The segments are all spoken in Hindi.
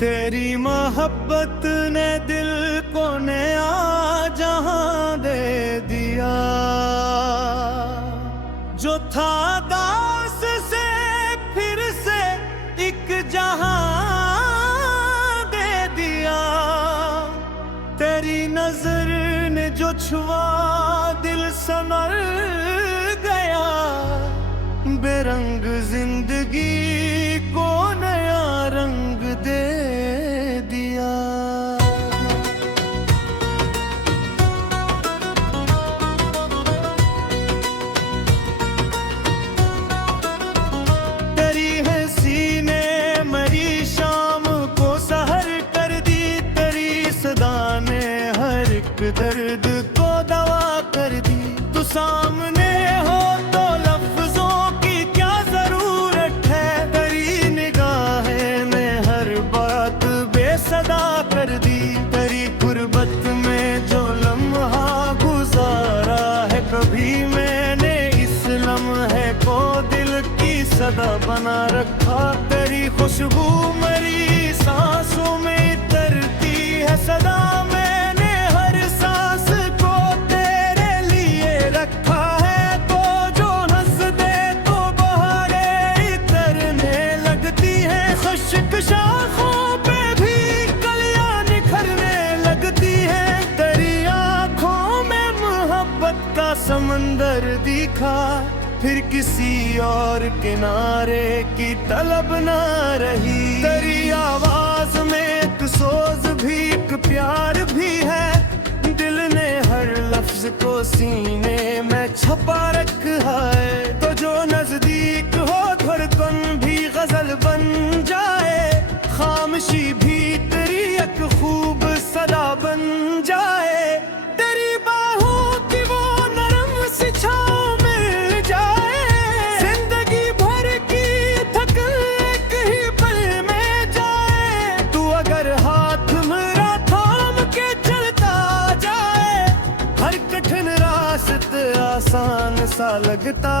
तेरी मोहब्बत ने दिल को नया जहां दे दिया। जो था दास से फिर से एक जहां दे दिया। तेरी नजर ने जो छुआ दिल संवर गया। बेरंग जिंदगी को नया रंग दे दिया। तेरी है सीने मरी शाम को सहर कर दी। तेरी सदा ने हर एक दर्द को दवा कर दी। तू सामने हो तो लफ्जों की क्या जरूरत है। तेरी निगाहें ने हर बात बेसदा कर दी। तेरी गुर्बत में जो लम्हा गुजारा है कभी मैंने इस लम्हे को दिल की सदा बना रखा। तेरी खुशबू मेरी सांसों में तरती है सदा। मैंने हर सांस को तेरे लिए रखा है। तो जो हंस दे तो बहारें इतरने लगती है। खुश्क शाखों पे भी कलियां निखरने लगती है। तेरी आंखों में मोहब्बत का समंदर दिखा। फिर किसी और किनारे की तलब ना रही। तेरी आवाज में एक सोज भी एक प्यार भी है। दिल ने हर लफ्ज को सीने में छपा रखा है। तो जो नजदीक हो धड़कन भी गजल बन जाए। खामोशी भी तेरी एक खूब सदा बन जाए। तेरी बाहों की वो नरम सी छाँव मिल जाए। जिंदगी भर की थकन एक ही पल में जाए। तू अगर हाथ मेरा थाम के चलता जाए। हर कठिन रास्ता आसान सा लगता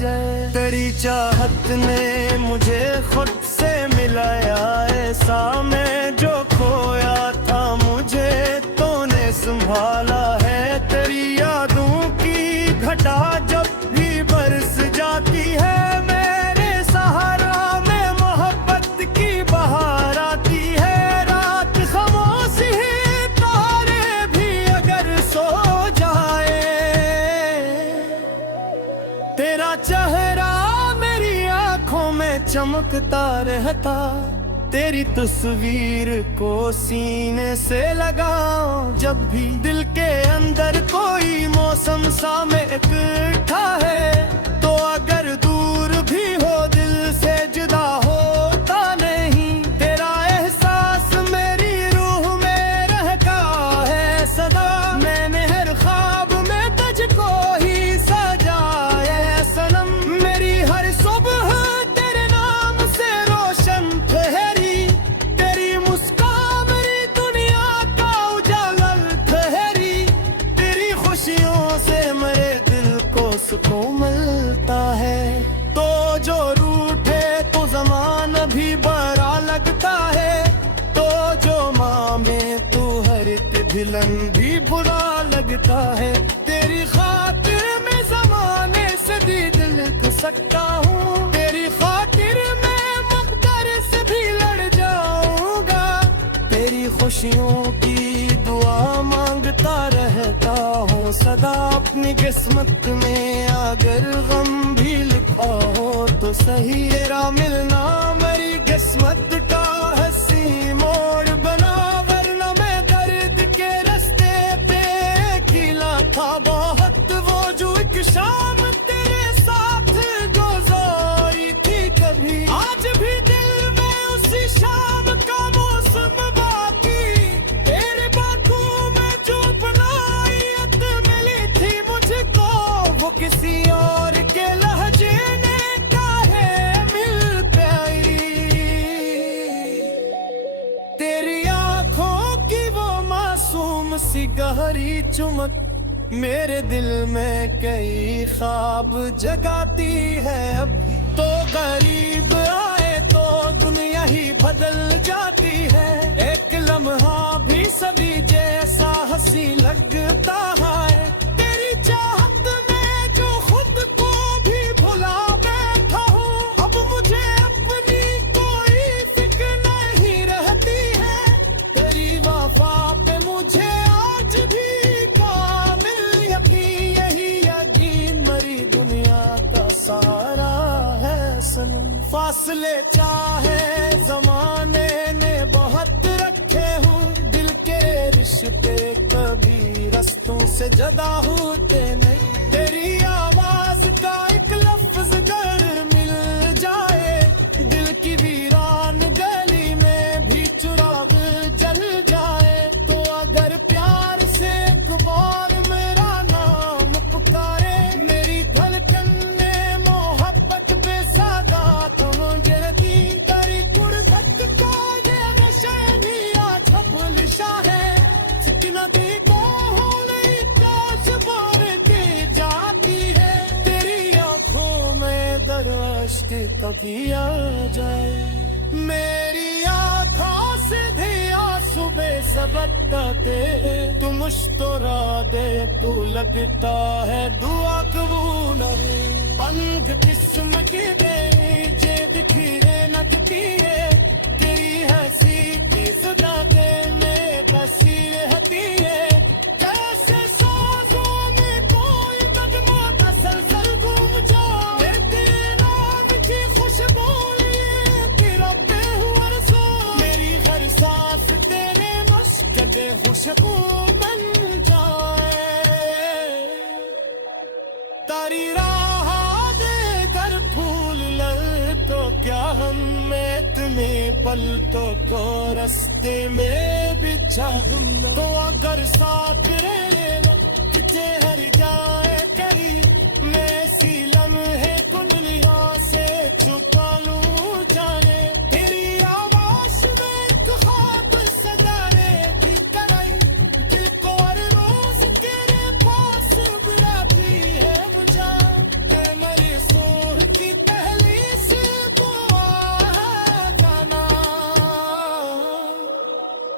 जाए। तेरी चाहत ने मुझे खुद से मिलाया। ऐसा मैं जो खोया था मुझे तूने संभाला है। तेरी यादों की घटा जब भी बरस जाती है। मेरे सहारा में मोहब्बत की बहार आती है। रात खामोशी है तारे भी अगर सो जाए। तेरा चेहरा मेरी आंखों में चमकता रहता। तेरी तस्वीर को सीने से लगाओ जब भी दिल के अंदर कोई मौसम सा में इकट्ठा है। तो अगर दूर भी हो दिल से जुदा होता नहीं। तेरा एहसास मेरी रूह में रहता है सदा। मैंने हर ख्वाब में तुझको ही सजाया है सनम। मेरी हर सुबह तेरे नाम से रोशन ठहरी। तेरी मुस्कान मेरी दुनिया का उजाला ठहरी। तेरी खुशियों से मेरे दिल को सुकून मिलता है। तो जो रूठे तो ज़माना भी बड़ा लगता है। तो जो मामे तू हर दिलन भी बुरा लगता है। तेरी खातिर में ज़माने से भी दिल को सकता हूँ। तेरी खातिर मैं मुक़द्दर से भी लड़ जाऊंगा। तेरी खुशियों की दुआ मांगता रहता हूँ सदा। अपनी किस्मत में अगर गम भी लिखा हो तो सही। तेरा मिलना मेरी किस्मत का हंसी मोड़ बना। वरना मैं दर्द के रास्ते पे खिला था बहुत। वो जो एक शाम तेरे साथ गुजारी थी कभी। आज भी दिल में उसी शाम का मौसम बाकी। तेरे बातों में जो बनायत मिली थी मुझको। वो किसी और के लहजे ने काहे मिल पाई। तेरी आंखों की वो मासूम सी गहरी चुमक मेरे दिल में कई ख्वाब जगाती है। अब तो गरीब आए तो दुनिया ही बदल जाती है। एक लम्हा भी सभी जैसा हंसी लगता है। तेरी चाहत में जो खुद को भी भुला बैठा हूँ, अब मुझे अपनी कोई फिक्र नहीं रहती है। तेरी वफा पे मुझे आज भी कामिल यकीन, यही यकीन मरी दुनिया का सहारा है सनम। फासले चाहे जमाने ने बहुत रखे हूँ, दिल के रिश्ते कभी रस्तों से जुदा होते नहीं। तेरी आवाज का एक लफ्ज अगर मिल जाए, दिल की वीरान गली में भी चिराग जल जाए। तो अगर प्यार से एक बार मेरा नाम पुकारे, मेरी धड़कन ने मोहब्बत पे सादा तुझे तेरी गुरबत का ये नशेनिया छपलिशा है। सिकना की को हो नहीं जोश भर के जाती है। तेरी आंखों में दरअश्क कभी आ जाए, मेरी आंखों से भी आंसू बेसबत्ते। तू मुस्कुरा दे तू लगता है दुआ कबूल है। पंख किस्म की दे जे दिखिए नकती है। तेरी हंसी की सदा दे में बसी रहती है। जैसे सांसों में कोई कदम तसलसल घूम जाए, तेरे नाम की खुशबू लिए गिरते हुए रसो। मेरी हर सांस तेरे मस्कते खुशबू बन जाए। तारी राह देकर फूल लल तो क्या हम में पलटों को रास्ते में बिछा दूंगा। तो अगर साथ रहे वक्त ठहर जाए करीब, मैं सी लम्हे कुंडलियों से छुपा लूं जाने। तेरी आवाज में एक ख्वाब सजाने की तरह, दिल को हर रोज तेरे पास बुलाती है मुझे। मैं मेरी सूर की पहली से दुआ है गाना,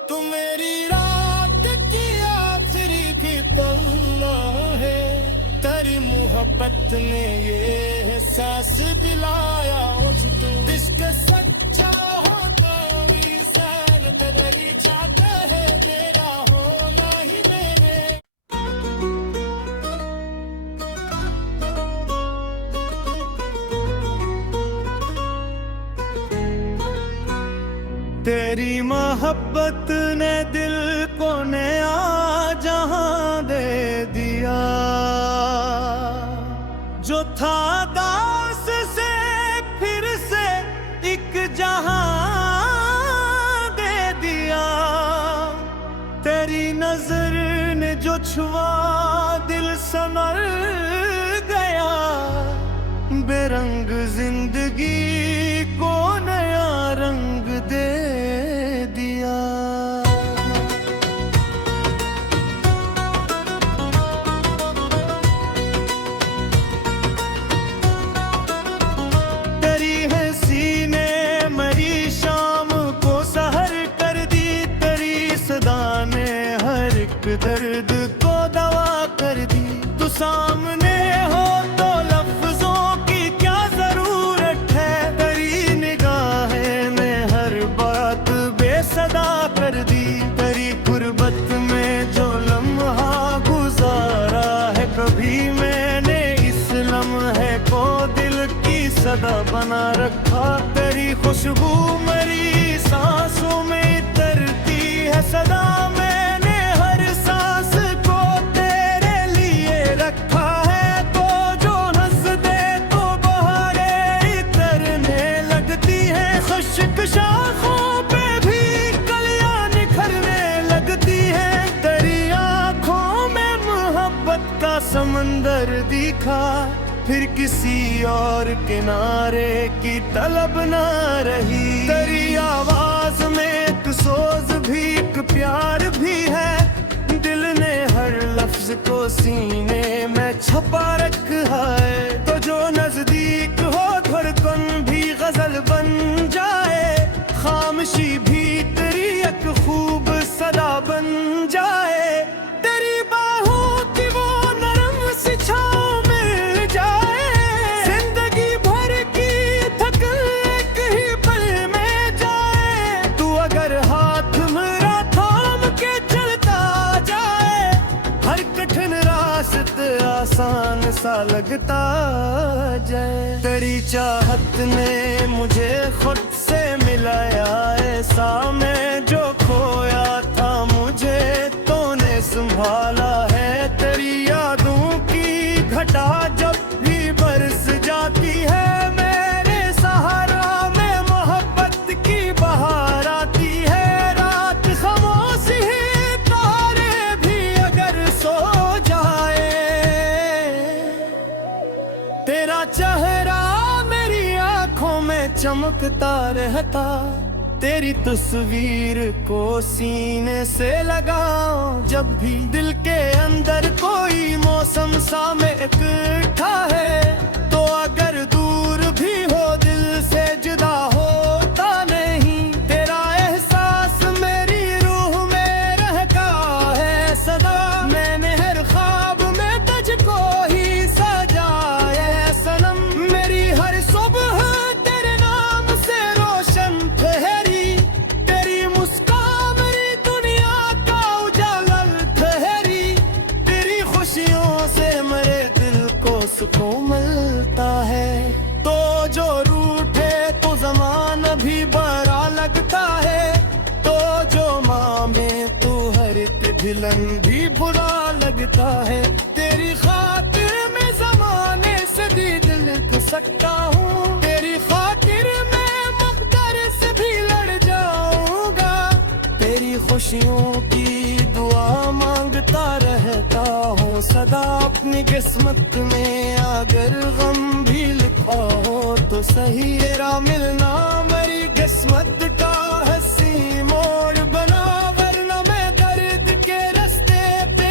तू मेरी रात की आखिरी भी पल है। तेरी मोहब्बत ने ये एहसास दिलाया मुझको, इश्क सच्चा हो तो इंसान तेरी चाहता है, तेरा होना ही मेरे। तेरी मोहब्बत ने दिल को नया जहां दे दिया। जो था दास से फिर से एक जहां दे दिया। तेरी नजर ने जो छुआ दिल संवर गया। बेरंग जिंदगी को नया रंग दे दिया। तेरी हंसी ने मरी शाम को सहर कर दी। तेरी सदा ने हर एक दर्द को दवा कर दी। तू सामने हो तो लफ्जों की क्या जरूरत है। तेरी निगाहें ने हर बात बेसदा कर दी। तेरी गुर्बत में जो लम्हा गुजारा है, कभी मैंने इस लम्हे को दिल की सदा बना रखा। तेरी खुशबू मेरी सांसों में तरती है सदा। मैंने हर सांस को तेरे लिए रखा है। तो जो हंस दे तो बहारें इतरने लगती है। खुश्क शाखों पे भी कलियां निखरने लगती है। तेरी आंखों में मोहब्बत का समंदर दिखा। फिर किसी और किनारे की तलब ना रही। तेरी आवाज में एक सोज भी एक प्यार भी है। दिल ने हर लफ्ज को सीने में छुपा रखा है। तो जो नजदीक हो धड़कन भी गजल बन सा लगता जाए। तेरी चाहत ने मुझे खुद से मिलाया, ऐसा मैं जो खोया था मुझे तूने संभाला है। तेरी यादों की घटा जब भी बरस जाती है, मेरे सहारा में मोहब्बत की बहार आती है। रात खामोश ही तारे भी अगर सो जाए, तेरा चेहरा मेरी आंखों में चमकता रहता। तेरी तस्वीर को सीने से लगाओ, जब भी दिल के अंदर कोई मौसम सा में इकट्ठा है। तो अगर दूर भी हो दिल से जुदा होता नहीं, तेरा एहसास मेरी रूह में रहता है सदा। मैंने हर ख्वाब में तुझको ही सजाया है सनम, मेरी हर सुबह तेरे नाम से रोशन ठहरी। तेरी मुस्कान मेरी दुनिया का उजागर ठहरी। तेरी खुशियों से मेरे दिल को सुकून मिलता है। तो जो रूठे तो ज़माना भी बड़ा लगता है, तो जो मामे तू हर दिलन भी बुरा लगता है। तेरी खातिर में ज़माने से भी दिल को सकता हूँ, तेरी खातिर मैं मुक़द्दर से भी लड़ जाऊंगा। तेरी खुशियों की दुआ मांगता रहता हूँ सदा। अपनी किस्मत में अगर गम भी लिखा हो तो सही, तेरा मिलना मेरी किस्मत का हंसी मोड़ बना। वरना मैं दर्द के रास्ते पे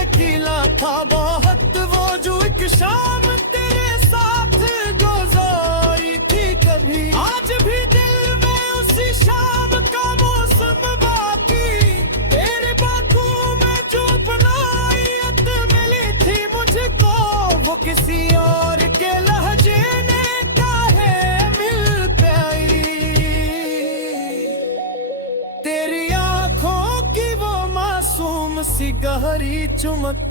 अकेला था बहुत, वो जो एक शाम तेरे साथ गुजारी थी कभी। आज भी दिल में उसी शाम का मौसम बाकी, तेरे बातों में जो बनायत मिली थी मुझको, वो किसी और के लहजे ने काहे मिल पाई। तेरी आंखों की वो मासूम सी गहरी चुमक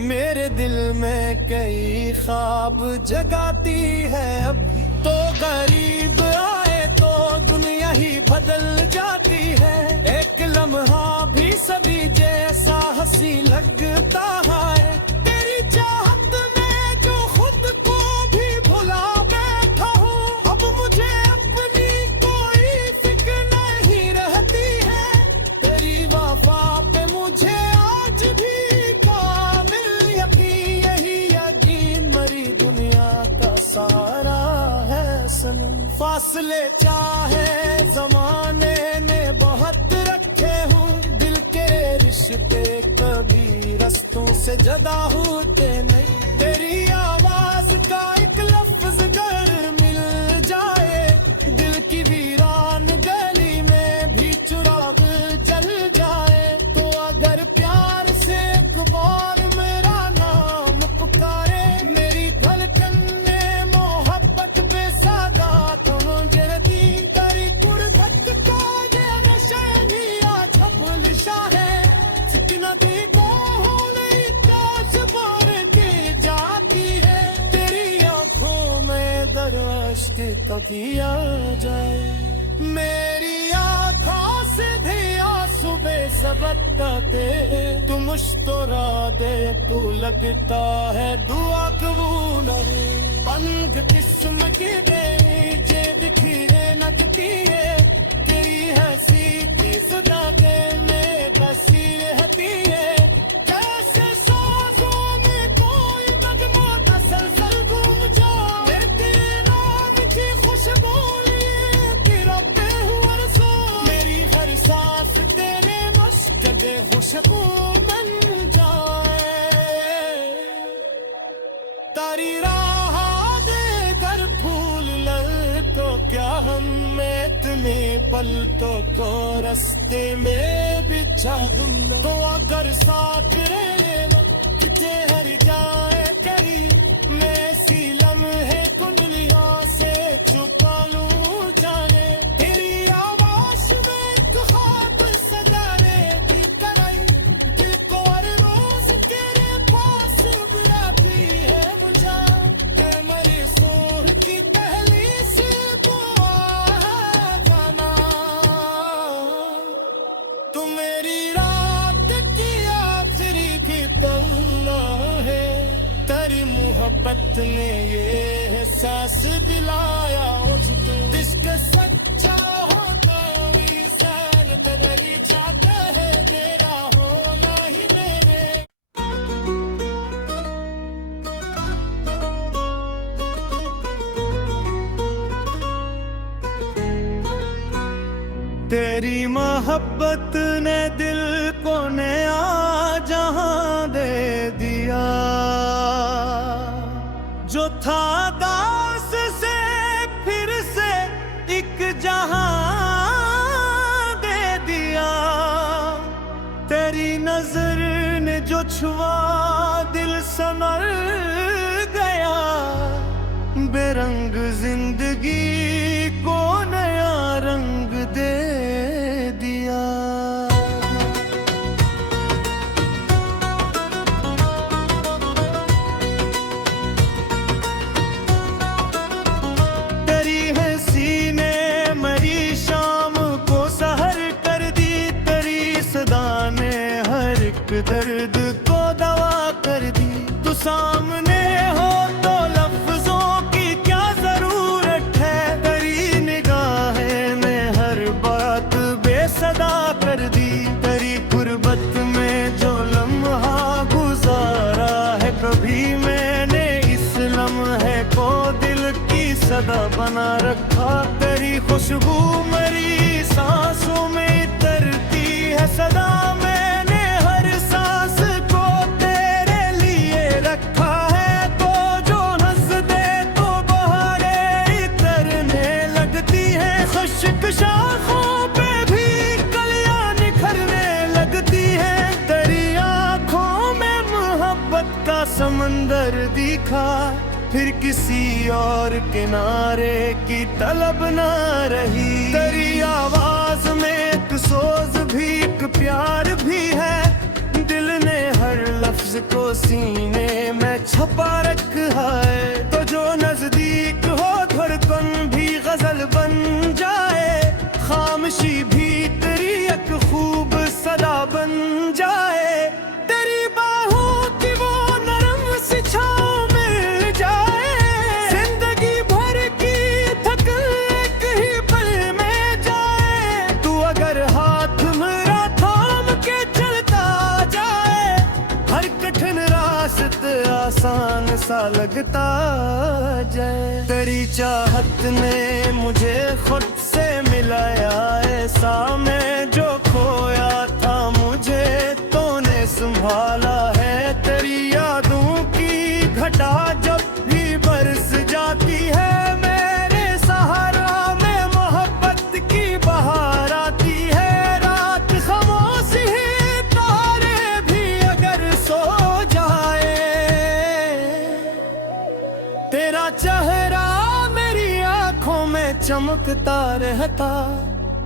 मेरे दिल में कई ख्वाब जगाती है। अब तो गरीब आए तो दुनिया ही बदल जाती है। एक लम्हा भी सभी जैसा हंसी लगता है। तेरी चाहत में जो खुद को भी भुला बैठा हूँ, अब मुझे अपनी कोई फिक्र नहीं रहती है। तेरी वफा पे मुझे आज भी कामिल यकीन, यही यकीन मेरी दुनिया का सारा है सनम। फासले चाहे जमाने ने बहुत रखे हूँ, दिल के रिश्ते कभी रस्तों से जुदा होते नहीं। तेरी आवाज का एक लफ्ज अगर मिल जाए, दिल की वीरान गली में भी चिराग जल जाए। तो अगर प्यार से एक बार मेरा नाम पुकारे, मेरी धड़कन में मोहब्बत पे सादा तो गिरती। तेरी गुर्बत का ये नशेनिया छपलिशा है, सिकना की को नहीं ताज मार के जाती है। तेरी आंखों में दरअश्क कभी आ जाए, मेरी आंखों से भी आंसू बेसबकते। तू मुस्कुरा दे तू लगता है दुआ कबूल है। पंख किस्म की दे जे दिखीरे नचती है, तेरी हंसी की सदा दे में बसी रहती है। जैसे सांसों में कोई नगमा तसलसल गूंज जाए, तेरे नाम की खुशबू लिए गिरते हुए सो। मेरी हर सांस तेरे मस्कदे खुशबू बन जाए। तारी राह देकर फूल लल तो क्या हम में इतने पलकों को रास्ते में बिछा दूंगा। तो अगर साथ रहे वक्त हर जाए कहीं, मैं सी लम्हे कुंडलियों से छुपा लूं जाने। तेरी आवाज में एक ख्वाब सजाने की कराई, दिल को हर रोज तेरे पास बुलाती है मुझे। मोहब्बत ने ये एहसास दिलाया मुझको, इश्क सच्चा हो तो इंसान कदर चाहता है, तेरा होना ही मेरे। तेरी मोहब्बत ने दिल को नया जहां दे दिया, जो था दास से फिर से एक जहां दे दिया। तेरी नजर ने जो छुआ दिल संवर गया, बेरंग जिंदगी को नया रंग दे दिया। तेरी हंसी ने मरी शाम को सहर कर दी, तेरी सदा ने हर एक दर्द को दवा कर दी। तू सामने हो तो लफ्जों की क्या जरूरत है, तेरी निगाहें ने हर बात बेसदा कर दी। तेरी गुर्बत में जो लम्हा गुजारा है, कभी मैंने इस लम्हे को दिल की सदा बना रखा। तेरी खुशबू मेरी सांसों में तरती है सदा, मैंने हर सांस को तेरे लिए रखा है। तो जो हंस दे तो बहारें इतरने लगती है, खुश्क शाखों पे भी कलियां निखरने लगती है। तेरी आंखों में मोहब्बत का समंदर दिखा, फिर किसी और किनारे की तलब ना रही। तेरी आवाज में एक सोज भी एक प्यार भी है, दिल ने हर लफ्ज को सीने में छपा रखा है। तो जो नजदीक हो धड़कन भी गजल बन जाए, खामोशी भी तेरी एक खूब सदा बन जाए। तेरी बाहों की वो नरम सी छाँव मिल जाए, जिंदगी भर की थकन एक ही पल में जाए। तू अगर हाथ मेरा थाम के चलता जाए, हर कठिन रास्ता आसान सा लगता जाए। तेरी चाहत ने मुझे खुद से मिलाया, ऐसा मैं जो खोया था मुझे तूने संभाला है। तेरी यादों की घटा जब भी बरस जाती है, मेरे सहारा में मोहब्बत की बहार आती है। रात खामोशी है, तारे भी अगर सो जाए, तेरा चेहरा मेरी आंखों में चमकता रहता।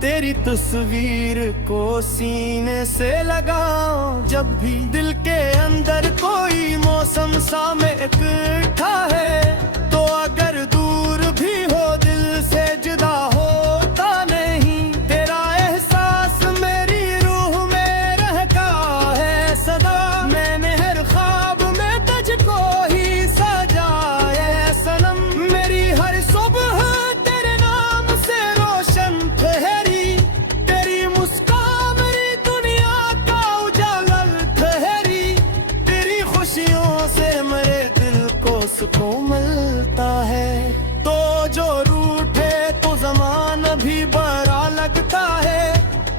तेरी तस्वीर को सीने से लगाओ, जब भी दिल के अंदर कोई मौसम सा में इकट्ठा है। तो अगर दूर भी हो दिल से जुदा होता नहीं, तेरा एहसास मेरी रूह में रहता है सदा। मैंने हर ख्वाब में तुझको ही सजाया है सनम, मेरी हर सुबह तेरे नाम से रोशन ठहरी। तेरी मुस्कान मेरी दुनिया का उजागर ठहरी, तेरी खुशियों से मेरे दिल को सुकून मिलता है। तो जो रूठे तो ज़माना भी बड़ा लगता है,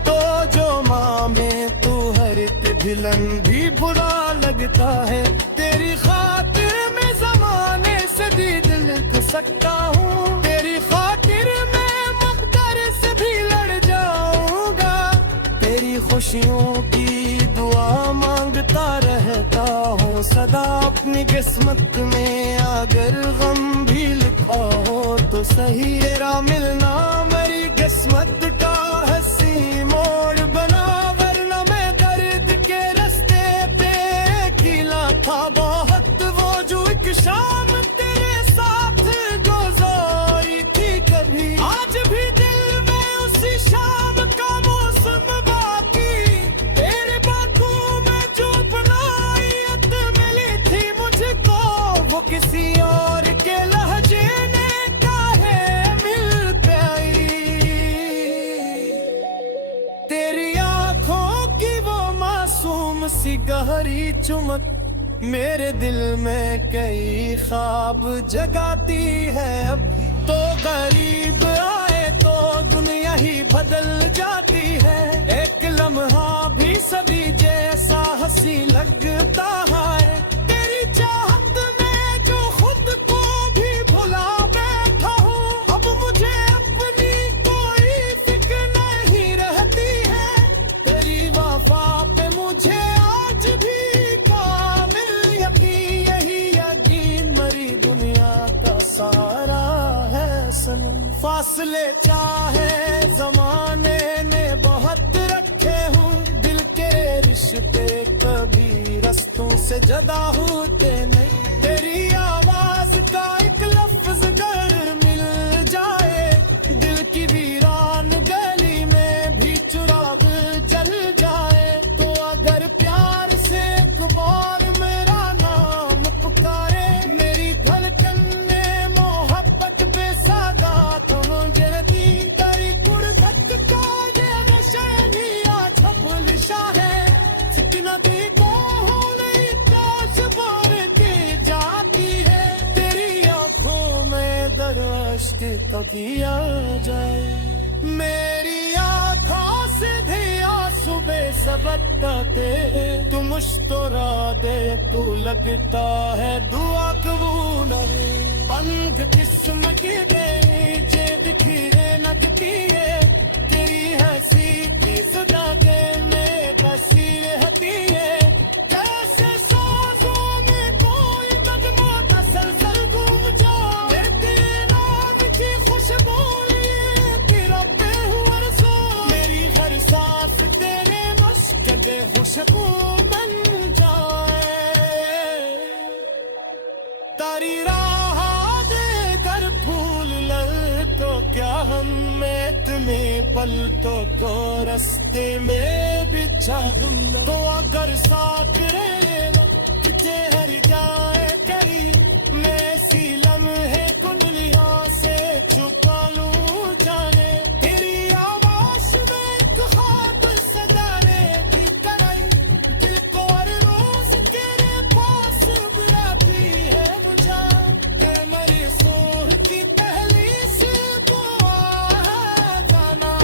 तो जो मामे तो हर एक भिलन भी बुरा लगता है। तेरी खातिर में ज़माने से भी दिल खो सकता हूँ, तेरी खातिर मैं मुक़द्दर से भी लड़ जाऊंगा। तेरी खुशियों की दुआ मांगता रहता हूँ सदा, अपनी किस्मत में अगर गम भी लिखा हो तो सही। तेरा मिलना मेरी किस्मत का हंसी मोड़ बना, वरना मैं दर्द के रास्ते पे अकेला था बहुत। वो जो एक शाम तेरे साथ गुजारी थी कभी, आज भी दिल में उसी शाम का मौसम बाकी। तेरे बातों में जो बनाइत मिली थी मुझको, वो किसी गहरी चुमक मेरे दिल में कई ख्वाब जगाती है। अब तो गरीब आए तो दुनिया ही बदल जाती है। एक लम्हा भी सभी जैसा हंसी लगता है। तेरी चाहत में जो खुद को भी भुला बैठा हूँ, अब मुझे अपनी कोई फिक्र नहीं रहती है। तेरी वफा पे मुझे आज भी कामिल यकीन, यही यकीन मरी दुनिया का सारा है सनम। फासले चाहे जमाने ने बहुत रखे हूँ, दिल के रिश्ते कभी रस्तों से जुदा होते नहीं। तेरी आवाज का एक लफ्ज अगर मिल जाए, दिल की वीरान गली में भी चिराग जल जाए। तो अगर प्यार से एक बार मेरा नाम पुकारे, मेरी धड़कन में मोहब्बत बेसादा तुम जरती। तेरी कुर्बत का ये बेशैनिया छपलिशा है, सिकना दी को नहीं काश बार के जाती है। तेरी आंखों में दरअश्क कभी आ जाए, मेरी आंखों से भी आंसू बेसबत्ते। तू मुस्कुरा दे तू लगता है दुआ कबूल है। पंख किस्म की दे जे बिखरे लगती है, तेरी हंसी की सदा के में बसी रहती है। जैसे सांसों में कोई नगमा तसलसल गूंजा, तेरे नाम की खुशबू लिए तिरपते हुए रसो। मेरी हर सांस तेरे मुस्क के खुशबू बन जाए। तारी राह देकर फूल लल तो क्या हम में तुम्हें पलटों को रास्ते में बिछा दूं। तो अगर साथ रहेगा ठहर जाए करी, मैं सी लम्हे कुंडलियों से छुपा लूं जाने। तेरी आवाज में एक ख्वाब सजाने की तरह, दिल को हर रोज तेरे पास बुलाती है मुझे। के मेरी सोह की पहली से दुआ है जाना,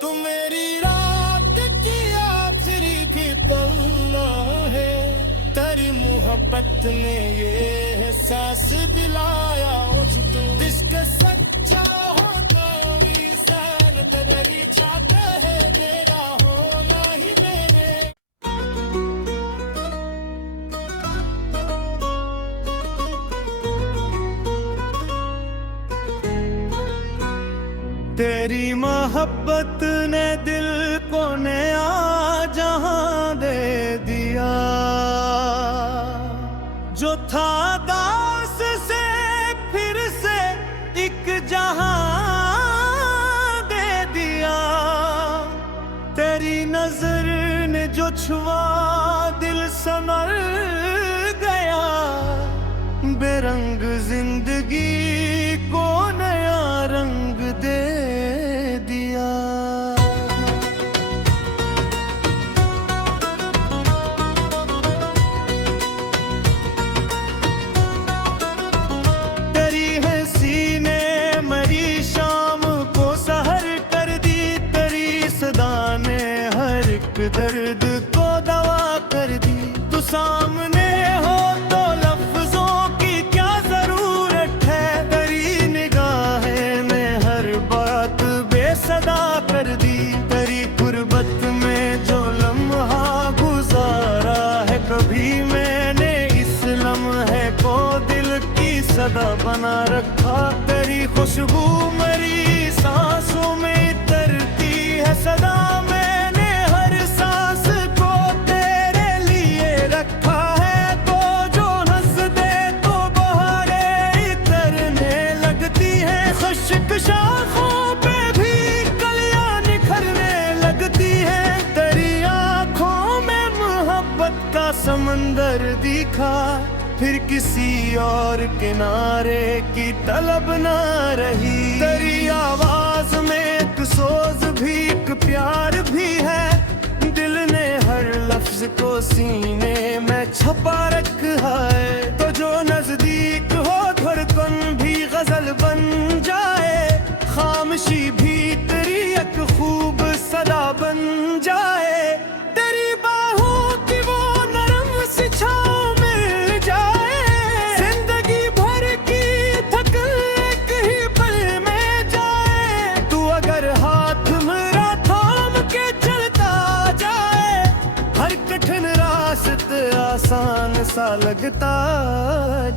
तू मेरी रात की आखिरी भी पल्ला है। तेरी मोहब्बत ने ये एहसास दिलाया मुझको, इश्क सच्चा हो तो इंसान तेरी चाहता है, तेरा होना ही मेरे। तेरी मोहब्बत ने दिल को नया जहां दे दिया, जो था दास से फिर से एक जहां दे दिया। तेरी नजर ने जो छुआ दिल संवर गया, बेरंग जिंदगी को नया रंग दे दिया। तेरी हंसी ने मरी शाम को सहर कर दी, तेरी सदा ने हर एक दर्द को दवा कर दी। तू सामने हो तो लफ्जों की क्या जरूरत है, तेरी निगाहें में हर बात बेसदा कर दी। तेरी गुर्बत में जो लम्हा गुजारा है, कभी मैंने इस लम्हे को दिल की सदा बना रखा। तेरी खुशबू मेरी सांसों में तरती है सदा, मैंने हर सांस को तेरे लिए रखा है। तो जो हंस दे तो बहारें तरने लगती है, खुश्क शाखों पे भी कलियां निखरने लगती है। तेरी आंखों में मोहब्बत का समंदर दिखा, फिर किसी और किनारे की तलब ना रही। तेरी आवाज में एक सोज भी एक प्यार भी है, दिल तूने हर लफ्ज को सीने में छुपा रखा है। तो जो नजदीक हो धड़कन भी गजल बन जाए, खामोशी भी तेरी एक खूब सदा बन जाए। तेरी बाहों की वो नरम सी छाँव मिल जाए, जिंदगी भर की थकन एक ही पल में जाए। तू अगर हाथ मेरा थाम के चलता जाए, हर कठिन रास्ता आसान सा लगता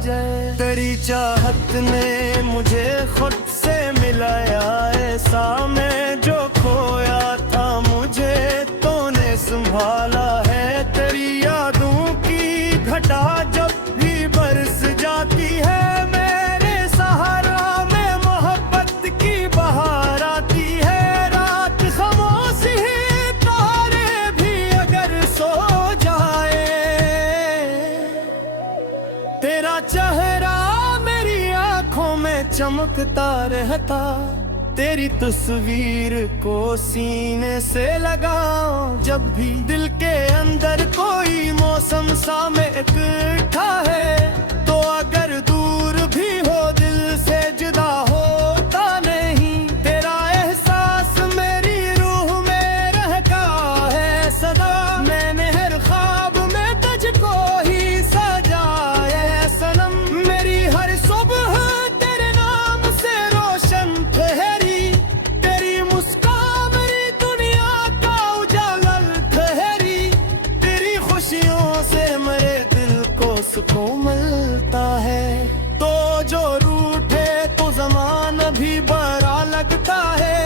जाए। तेरी चाहत ने मुझे खुद से मिलाया, ऐसा मैं जो खोया था मुझे तूने संभाला है। तेरी यादों की घटा जब भी बरस जाती है, मेरे सहारा में मोहब्बत की बहार आती है। रात खामोश ही तारे भी अगर सो जाए, तेरा चेहरा मेरी आंखों में चमकता रहता। तेरी तस्वीर को सीने से लगाओ, जब भी दिल के अंदर कोई मौसम सा में इकट्ठा है। तो अगर दूर भी हो दिल से जुदा होता नहीं, तेरा एहसास मेरी रूह में रहता है सदा। मैंने हर ख्वाब में तुझको ही सजाया है सनम, मेरी हर सुबह तेरे नाम से रोशन ठहरी। तेरी मुस्कान मेरी दुनिया का उजाला ठहरी। तेरी खुशियों से मेरे दिल को सुकून मिलता है। तो जो रूठे तो ज़माना भी बड़ा लगता है,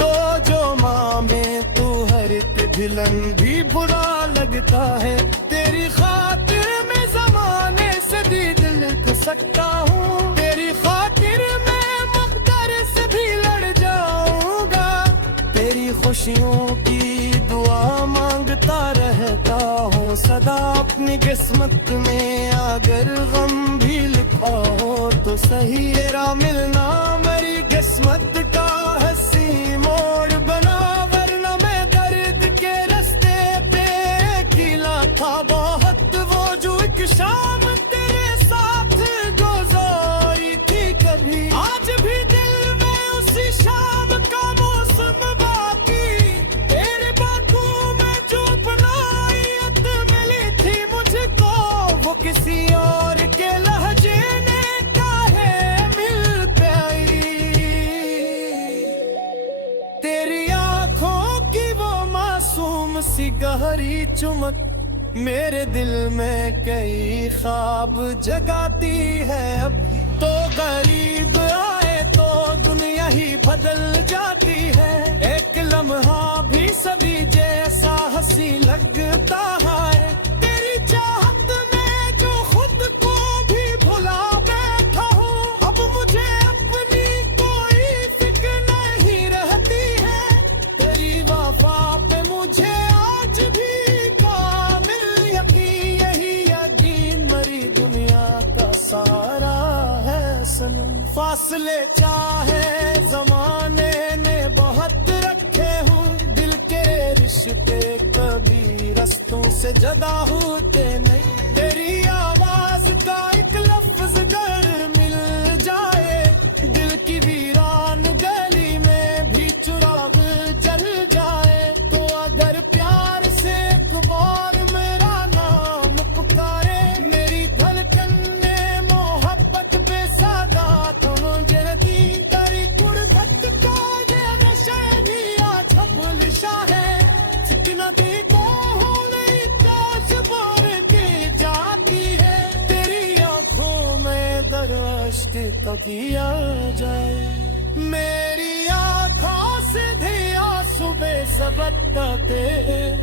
तो जो मामे तू हर दिलन भी बुरा लगता है। तेरी खातिर मैं ज़माने से भी दिल को सकता हूँ, तेरी खातिर मैं मुक़द्दर से भी लड़ जाऊंगा। तेरी खुशियों की दुआ मांगता रहता हूँ सदा। अपनी किस्मत में अगर गम भी लिखा हो तो सही, तेरा मिलना मेरी किस्मत का हंसी मोड़ बना। वरना मैं दर्द के रास्ते पे अकेला था बहुत, वो जो एक शाम तेरे साथ गुजारी थी कभी। आज भी दिल में उसी शाम का मौसम बाकी, तेरे बातों में जो अपनायत मिली थी मुझको, वो किसी और के लहजे ने काहे मिल पाई। तेरी आंखों की वो मासूम सी गहरी चुमक मेरे दिल में कई ख्वाब जगाती है। अब तो गरीब आए तो दुनिया ही बदल जाती है। एक लम्हा भी सभी जैसा हंसी लगता है। तेरी चाहत में जो खुद को भी भुला बैठा हूँ, अब मुझे अपनी कोई फिक्र नहीं रहती है। तेरी वफा पे मुझे आज भी कामिल यकीन, यही यकीन मरी दुनिया का सारा है सनम। फासले चाहे जमाने ने बहुत रखे हूँ, दिल के रिश्ते कभी रस्तों से जुदा होते नहीं। तेरी आवाज का एक लफ्ज अगर मिल जाए, दिल की वीरान गली में भी चुराग जल जाए। तो अगर प्यार से एक बार मेरा नाम पुकारे, मेरी धड़कन ने मोहब्बत पे सादा तो जलती। तेरी गुर्बत का ये नशा निया छपलिशा है, चिकना की को हो नहीं काश बोल के जाती है। तेरी आंखों में दर्श तभी आ जाए, मेरी आंखों से दिया सुबह सबकते।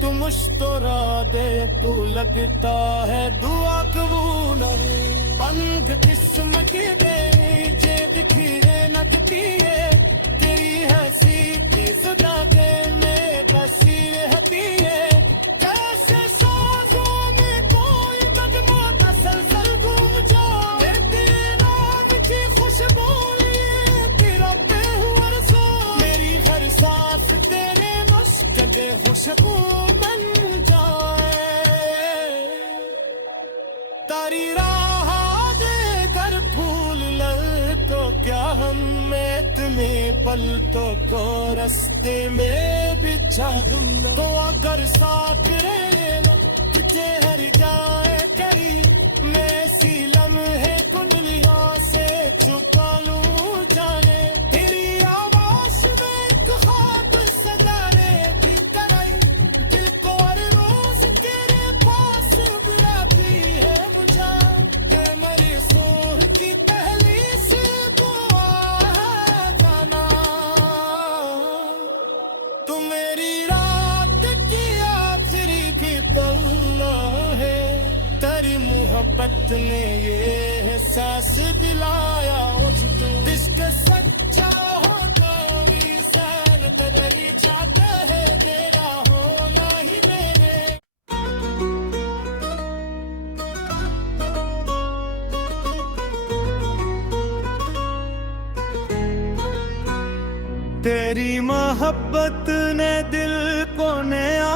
तू मुस्कुरा दे तू लगता है दुआ कबूल है। पंख किस्म की दे जे दिखिए नकती है, तेरी हंसी की सदा दे में बसी रहती है। जैसे सांसों में कोई कदमों तसलसल घूम जाए, तेरे नाम की खुशबू लिए तिरपते हुए सो। मेरी हर सांस तेरे मुस्क के खुशबू बन पलकों को रास्ते में बिछा दूंगा। तो अगर साथ रहना ठहर जाए करी, मैं सी लम्हे कुंडलियों से छुपा लूं जाने, तेरी आवाज में एक ख्वाब सजाने की तरह दिल को हर रोज तेरे पास बुलाती है मुझे। मैं मेरी सूर की पहली से दुआ है जाना, तू मेरी रात की आखिरी भी पल्ला है। तेरी मोहब्बत ने ये एहसास दिलाया मुझको, इश्क सच्चा हो तो इंसान तेरी चाहता है, तेरा होना ही मेरे। तेरी मोहब्बत ने दिल को नया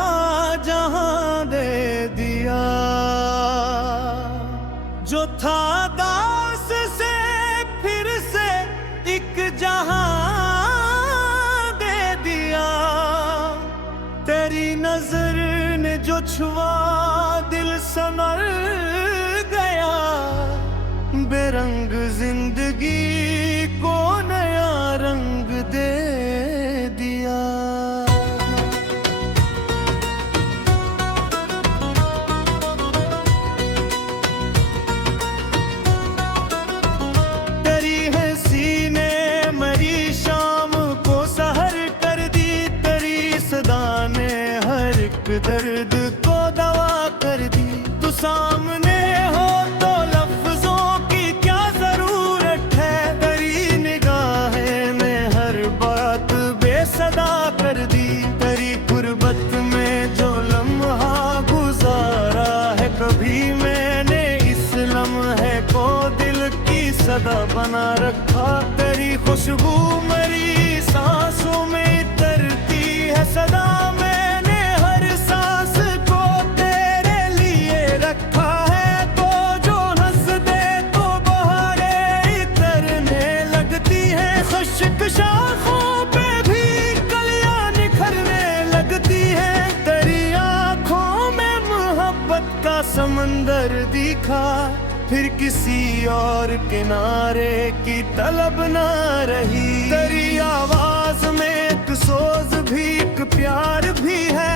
जहां दे दिया, जो था दास से फिर से एक जहां दे दिया। तेरी नजर ने जो छुआ दिल संवर गया, बेरंग जिंदगी को नया रंग दे दिया। तेरी है सीने मरी शाम को सहर कर दी, तेरी सदा ने हर एक दर्द को दवा कर दी। तू सामने हो तो लफ्जों की क्या जरूरत है, तेरी निगाहें ने हर बात बेसदा कर दी। तेरी गुर्बत में जो लम्हा गुजारा है, कभी मैंने इस लम्हे को दिल की सदा बना रखा। तेरी खुशबू मेरी सांसों में तरती है सदा, मैंने हर सांस को तेरे लिए रखा है। तो जो हंस दे तो बहारें इतरने लगती है, खुश्क शाखों पे भी कलियां निखरने लगती है। तेरी आंखों में मोहब्बत का समंदर दिखा, फिर किसी और किनारे की तलब ना रही। तेरी आवाज में एक सोज भी एक प्यार भी है,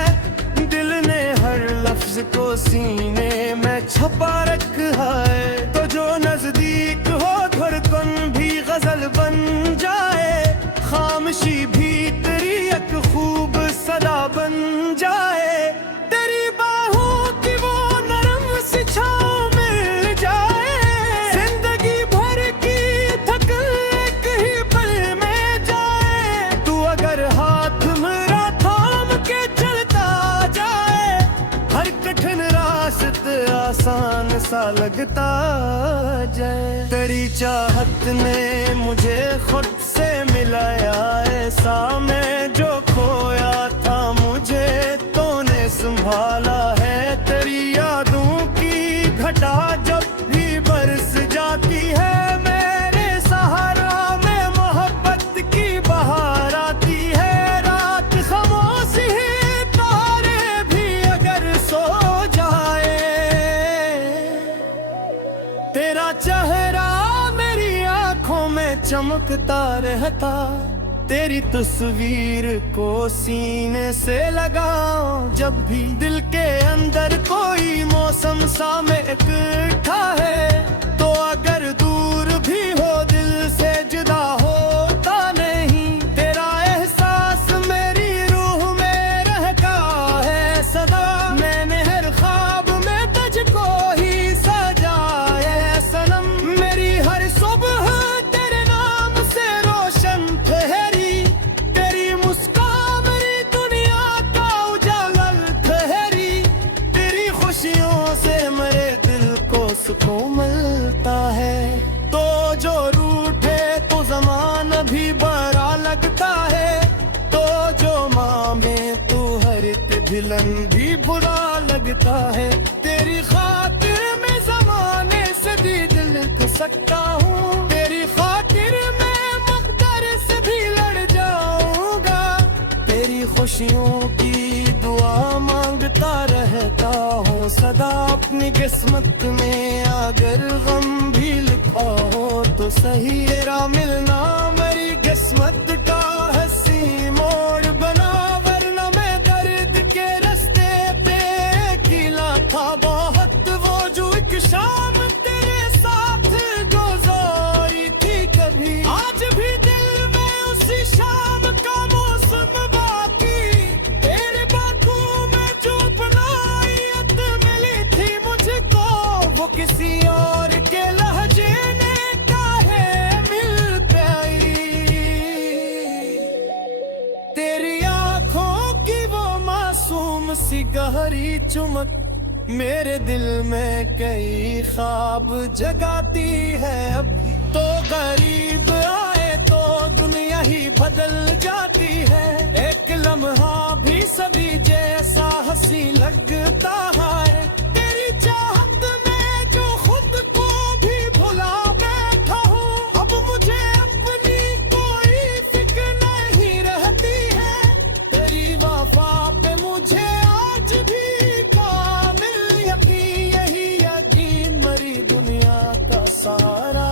दिल ने हर लफ्ज को सीने में छपा रखा है। तो जो नजदीक हो धड़कन भी गजल बन जाए, खामोशी भी तेरी एक खूब सदा बन जाए। तेरी बाहों की वो नरम सी छाँव मिल जाए, जिंदगी भर की थकन एक ही पल में जाए। तू अगर हाथ मेरा थाम के चलता जाए, हर कठिन रास्ता आसान सा लगता जाए। तेरी चाहत ने मुझे खुद से मिलाया, ऐसा मैं जो खोया था मुझे तो ने संभाला है। तेरी यादों की घटा जब भी बरस जाती है, मेरे सहारा में मोहब्बत की बहार आती है। रात खामोश ही तारे भी अगर सो जाए, तेरा चेहरा मेरी आंखों में चमकता रहता। तेरी तस्वीर को सीने से लगाओ, जब भी दिल के अंदर कोई मौसम सा में इकट्ठा है। तो अगर दूर भी हो दिल से जुदा होता नहीं, तेरा एहसास मेरी रूह में रहता है सदा। मैंने हर ख्वाब में तुझको ही सजाया है सनम, मेरी हर सुबह तेरे नाम से रोशन ठहरी। तेरी मुस्कान मेरी दुनिया का उजागर ठहरी, तेरी खुशियों से मेरे दिल को सुकून मिलता है। तो जो रूठे तो ज़माना भी बड़ा लगता है, तो जो मामे तू हर एक भिलन भी बुरा लगता है। तेरी खातिर में ज़माने से भी दिल को सकता हूँ, तेरी खातिर मैं मुक़द्दर से भी लड़ अपनी किस्मत में अगर गम भी लिखा हो तो सही, तेरा मिलना मेरी किस्मत का हंसी मोड़ बना, वरना मैं दर्द के रास्ते पे अकेला था बहुत। वो जो एक शाम तेरे साथ गुजारी थी कभी, आज भी दिल में उसी शाम का मौसम बाकी, तेरे बातों में जो बनायत मिली थी मुझको, वो किसी और के लहजे ने काहे मिल पाई। तेरी आंखों की वो मासूम सी गहरी चुमक मेरे दिल में कई ख्वाब जगाती है। अब तो गरीब आए तो दुनिया ही बदल जाती है, एक लम्हा भी सभी जैसा हंसी लगता है। तेरी चाहत में जो खुद को भी भुला बैठा हूँ, अब मुझे अपनी कोई फिक्र नहीं रहती है। तेरी वफा पे मुझे आज भी कामिल यकीन, यही यकीन मरी दुनिया का सारा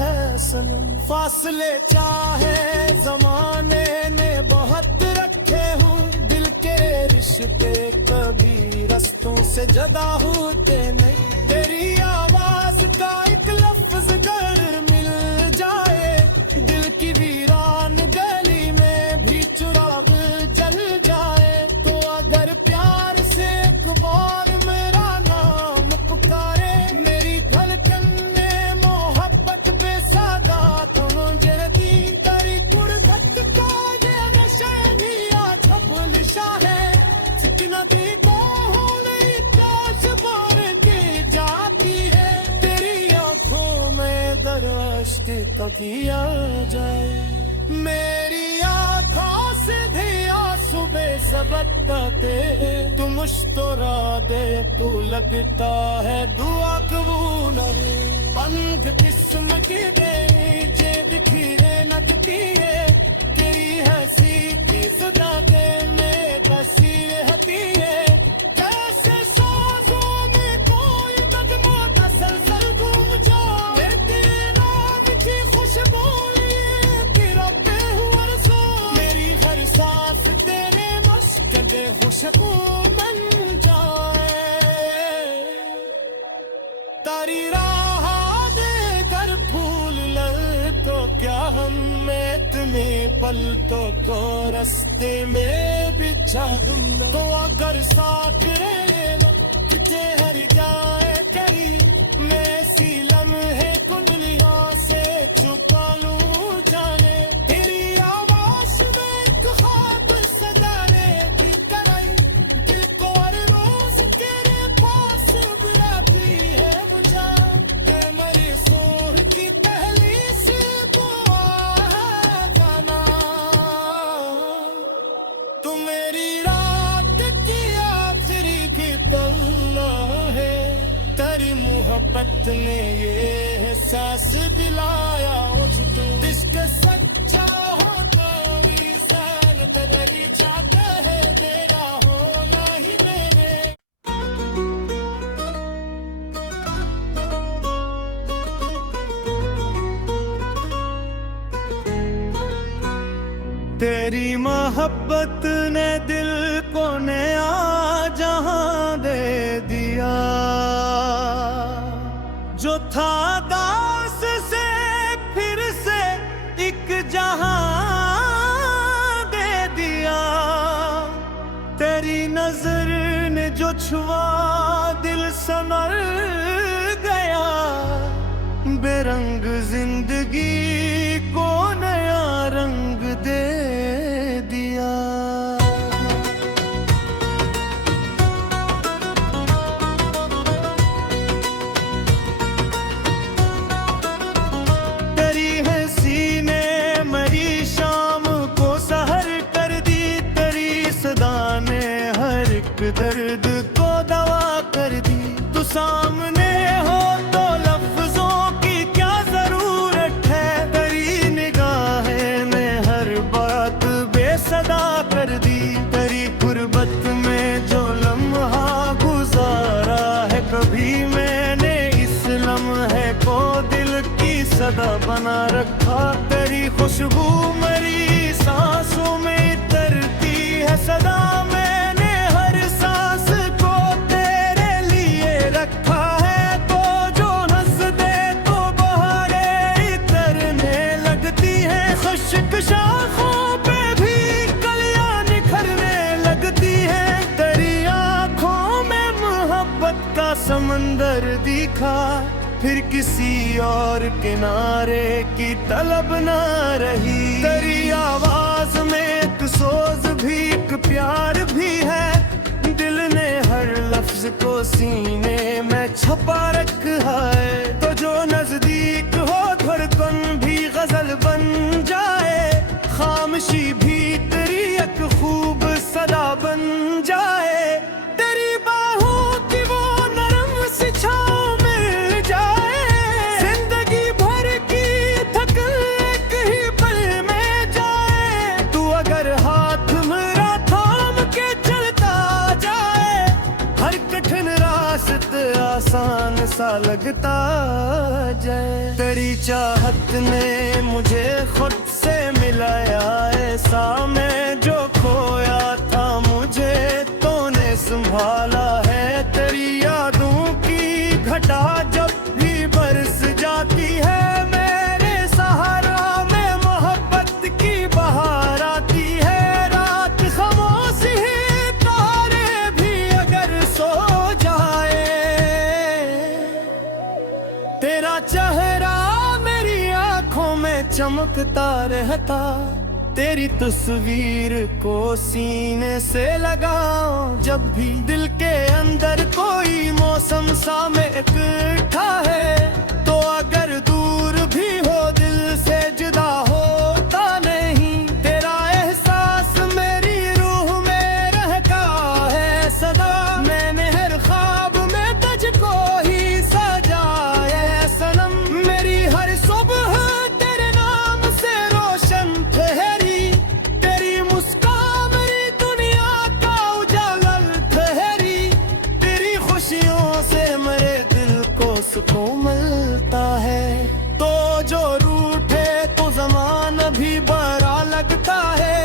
है सनम। फासले चाहे जमाने ने बहुत रखे हूँ, दिल के रिश्ते कभी रस्तों से जुदा होते नहीं। तेरी आवाज का एक लफ्ज अगर मिल जाए, दिल की वीरान गली में भी चिराग जल जाए। तो अगर प्यार से एक बार मेरा नाम पुकारे, मेरी धड़कन ने मोहब्बत पे सादा तो जरदी, तेरी कुड़कत का ये नशेनिया छपलिशा है। सिकना की को हो नहीं ताज मार के जाती है, तेरी आंखों में दरअश्क कभी आ जाए। मेरी आंखों से भी आंसू बेसबकते, तू मुस्कुरा दे तू लगता है दुआ कबूल है। पंख किस्म की गई जे बिखरे लगती है, तेरी हंसी की सदा दे में बसी रहती है। जैसे सांसों में कोई कदमों का सलसल घूम जाए, तेरे नाम की खुशबू लिए गिरते हुए रसो, मेरी हर सांस तेरे मस्कदे खुशबू बन जाए। तारी राह देकर फूल लल तो क्या हम इतने पलकों को रास्ते में बिछा दूंगा। तो अगर साथ रहेगा ठहर जाए करी, मैं सी लम्हे कुंडलियों से छुपा लूं जाने। तेरी आवाज में एक ख्वाब सजाने की तरह, दिल को हर रोज तेरे पास बुलाती है मुझे। मेरी सोह की पहली से दुआ है गाना, तू मेरी रात की आखिरी की पल्ला है। तेरी मोहब्बत ने ये एहसास दिलाया मुझको, इश्क सच्चा हो तो इंसान तेरी चाहता है, तेरा होना ही मेरे। तेरी मोहब्बत ने दिल को नया जहां दे दिया, जो था दास से फिर से एक जहां दे दिया। तेरी नजर ने जो छुआ दिल संवर गया, बेरंग जिंदगी को नया रंग दे दिया। तेरी हंसी ने मरी शाम को सहर कर दी, तेरी सदा ने हर एक दर्द को दवा कर दी। तू सामने हो तो लफ्जों की क्या जरूरत है, तेरी निगाहें ने हर बात बेसदा कर दी। तेरी गुर्बत में जो लम्हा गुजारा है सदा बना रखा। तेरी खुशबू मेरी सांसों में तरती है सदा। मैंने हर सांस को तेरे लिए रखा है। तो जो हंस दे तो बहारें इतरने लगती है। खुश्क शाखों पे भी कलियां निखरने लगती है। तेरी आंखों में मोहब्बत का समंदर दिखा। फिर किसी और किनारे की तलब ना रही। तेरी आवाज में एक सोज भी एक प्यार भी है। दिल ने हर लफ्ज को सीने में छपा रखा है। तो जो नजदीक हो धड़कन भी गजल बन जाए। खामोशी भी तेरी एक खूब सदा बन जाए। तेरी बाहों की वो नरम सी छाँव मिल जाए। जिंदगी भर की थकन एक ही पल में जाए। तू अगर हाथ मेरा थाम के चलता जाए। हर कठिन रास्ता आसान सा लगता जाए। तेरी चाहत ने मुझे खुद से मिलाया। ऐसा मैं जो खोया था मुझे तूने संभाला है। तेरी यादों की घटा जब भी बरस जाती है। मेरे सहारा में मोहब्बत की बहार आती है। रात खामोश ही तारे भी अगर सो जाए। तेरा चेहरा मेरी आंखों में चमकता रहता। तेरी तस्वीर को सीने से लगाओ जब भी। दिल के अंदर कोई मौसम सा में इकट्ठा है। तो अगर दूर भी हो दिल से जुदा होता नहीं। तेरा एहसास मेरी रूह में रहता है सदा। मैंने हर ख्वाब में तुझको ही सजाया है सनम। मेरी हर सुबह तेरे नाम से रोशन ठहरी। तेरी मुस्कान मेरी दुनिया का उजागर ठहरी। तेरी खुशियों से मेरे दिल को सुकून मिलता है। तो जो रूठे तो ज़माना भी बड़ा लगता है।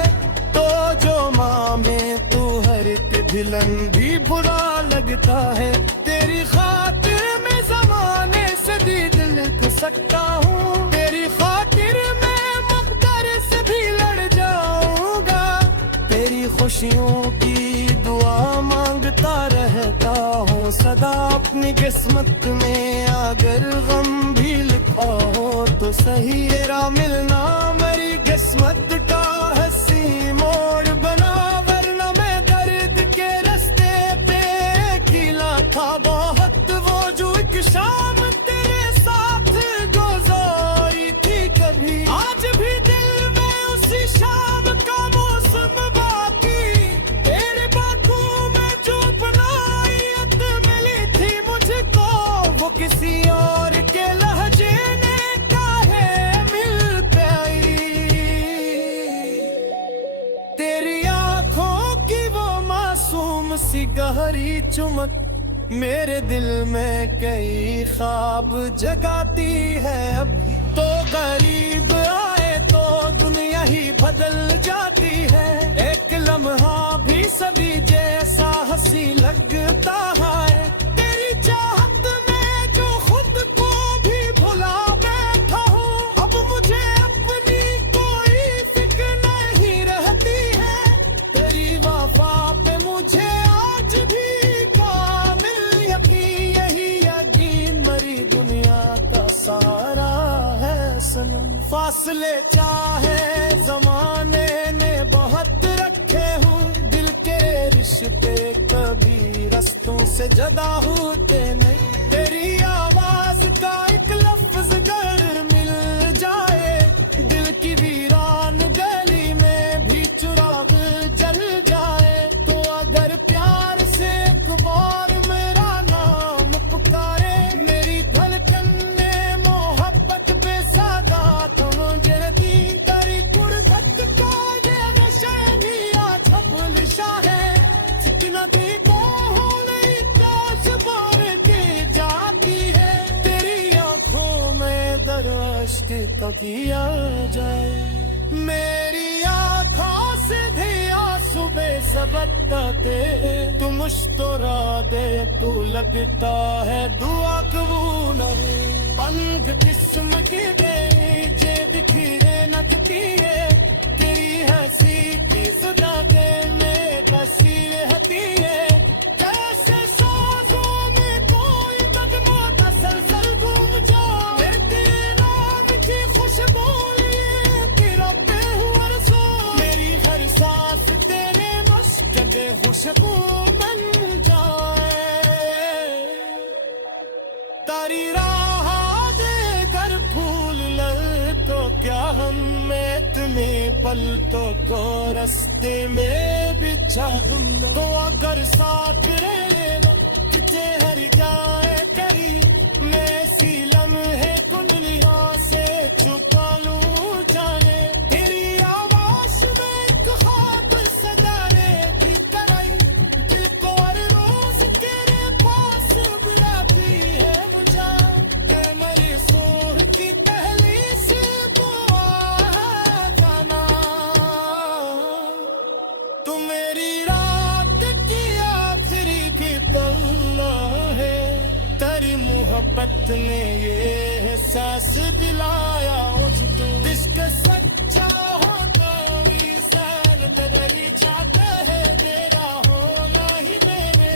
तो जो मामे तू हर दिलन भी बुरा लगता है। तेरी खातिर में ज़माने से भी दिल को सकता हूँ। तेरी खातिर मैं मुक़द्दर से भी लड़ जाऊंगा। तेरी खुशियों की दुआ मांगता रहता हूँ सदा। अपनी किस्मत में अगर गम भी लिखा हो तो सही। तेरा मिलना मेरी किस्मत का हंसी मोड़ बना। वरना मैं दर्द के रास्ते पे अकेला था बहुत। वो जो एक शाम तेरे साथ गुजारी थी कभी। आज भी दिल में उसी शाम का मौसम बाकी। तेरे बातों में जो बनायत मिली थी मुझको। वो किसी और के लहजे ने काहे मिल पाई। तेरी आंखों की वो मासूम सी गहरी चुमक मेरे दिल में कई ख्वाब जगाती है। अब तो गरीब आए तो दुनिया ही बदल जाती है। एक लम्हा भी सभी जैसा हंसी लगता है। तेरी चाहत में जो खुद को भी भुला बैठा हूँ। अब मुझे अपनी कोई फिक्र नहीं रहती है। तेरी वफा पे मुझे आज भी कामिल यकीन। यही यकीन मेरी दुनिया का सारा है सनम। फासले चाहे जमाने ने बहुत रखे हूँ। दिल के रिश्ते कभी रस्तों से जुदा होते नहीं। तेरी आवाज का एक लफ्ज अगर मिल जाए। दिल की वीरान गली में भी चिराग जल जाए। तो अगर प्यार से एक बार मेरा नाम पुकारे। मेरी धड़कन ने मोहब्बत पे सादा तो जरती। तेरी कुर्बत का ये नशा छपल शाह है। सिकना थी को हो नहीं चाश बार के कभी आ जाए। मेरी आँखों से भी आंसू बेसबत्ते, तू मुस्कुरा दे, तू लगता है दुआ कबूल है। पंख किस्म की दे जे दिखीरे नकती है, तेरी हंसी की सदा दे में बसी रहती है। जैसे सांसों में कोई कदमों तसलसल घूम जाए, तेरे नाम की खुशबू लिए गिरते हुए रसो। मेरी हर सांस तेरे मुस्कुराते खुशबू बन जाए। तारी राह देकर फूल लल तो क्या हम इतने पलकों को रास्ते में बिछा दूं। तो अगर साथ रहना ठहर जाए करी, मैं सी लम्हे कुंडलियों से छुपा लूं जाने। तेरी आवाज में एक ख्वाब सजाने की तरह, दिल को हर रोज तेरे पास बुलाती है मुझे। के मेरी सूह की पहली से वो आ जाना, तू मेरी रात की आखिरी भी पल्ला है। तेरी मोहब्बत ने ये एहसास दिलाया मुझको, इश्क सच्चा हो तो इंसान बदल जाता है, तेरा होना ही मेरे।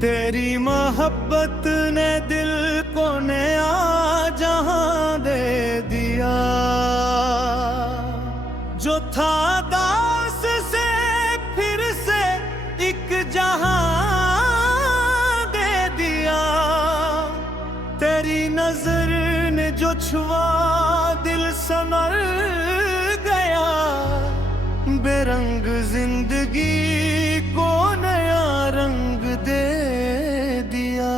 तेरी मोहब्बत ने दिल को नया जहां दे दिया, जो था दास से फिर से एक जहां दे दिया। तेरी नजर ने जो छुआ दिल संवर गया, बेरंग जिंदगी को नया रंग दे दिया।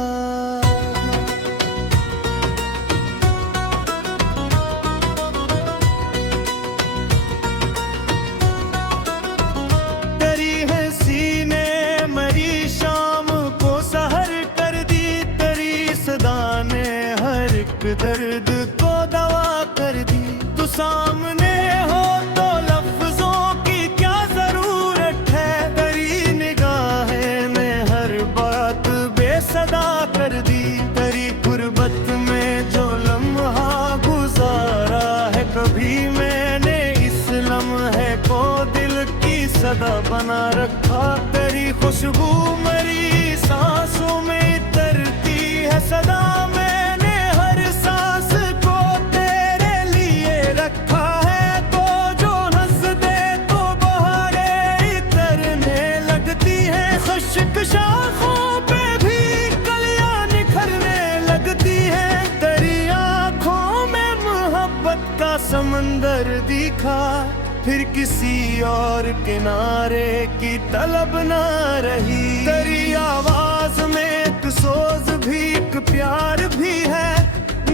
तेरी हंसी ने मेरी शाम को सहर कर दी, तेरी सदा ने हर एक दर्द को दवा कर दी। तू सामने हो तो लफ्जों की क्या जरूरत है, तेरी निगाहें ने हर बात बेसदा कर दी। तेरी गुर्बत में जो लम्हा गुजारा है, कभी मैंने इस लम्हे को दिल की सदा बना रखा। तेरी खुशबू मेरी सांसों में तरती है सदा, मैंने हर सांस को तेरे लिए रखा है। तो जो हंस दे तो बहारें तरने लगती है, खुश्क शाखों पे भी कलियां निखरने लगती है। तेरी आंखों में मोहब्बत का समंदर दिखा, फिर किसी और किनारे की तलब ना रही। तेरी आवाज में एक सोज भी एक प्यार भी है,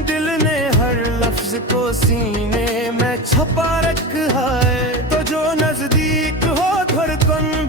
दिल ने हर लफ्ज को सीने में छपा रखा है। तो जो नजदीक हो धड़कन